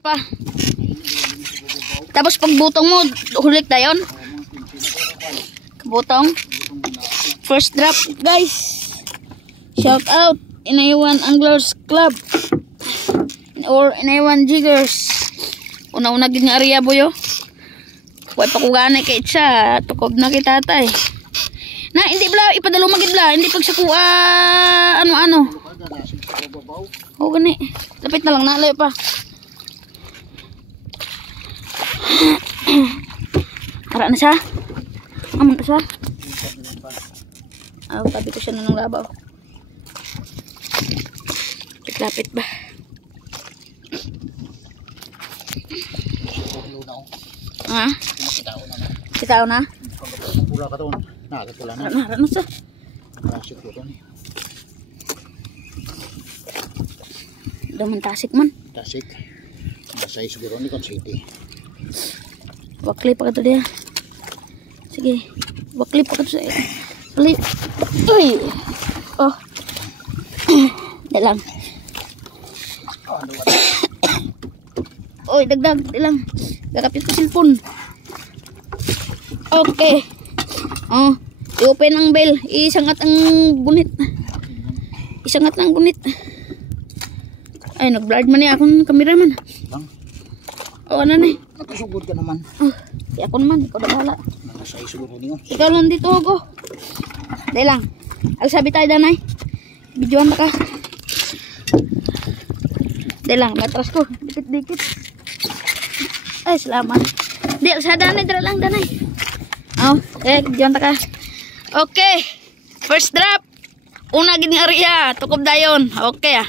Pa. Tapos pagbutong mo, hulik dayon. Kabutong. First drop, guys. Shout out Inaywan Anglers Club or Inaywan Jiggers. Una-una gid nga area boyo. Way pa ko ganay kay siya, tukob na kay tatay. Na hindi bla ipadalo magid bla, hindi pag sa kuha ano-ano. O gani. Lapit na lang nalay pa. Ara na siya. Amon na siya. Tabi ko siya na ng labaw. Lapit ba? Ha? Kita na? Pula ka doon. Nakakatula na. Ara na siya. Tasik ko doon. Daman tasik man. Tasik. Masay siguro ni Concity. Wakli pa ka to dia. Sige. Wakli pa ka to sa Wakli. Uy. Oh. Dalang. Oy, dagdag. Dalang. Gagapit ko cellphone. Okay. Oh. I-open ang bell. Isangat ang gunit. Isangat ang gunit. Ay, nag-blurred man niya akong cameraman. Bang? O, ano na eh. Nakasugod ka naman. Di ako naman, ikaw na bahala. Nakasay siguro niyo. Ikaw lang dito ako. Dahil lang. Alsabi tayo danay. Videoan na ka. Dahil lang, matras ko. Dikit-dikit. Ay, salamat. Di, alsa danay, dala lang danay. Videoan na ka. Okay. First drop. Una gini area. Tukob dayon. Okay ah.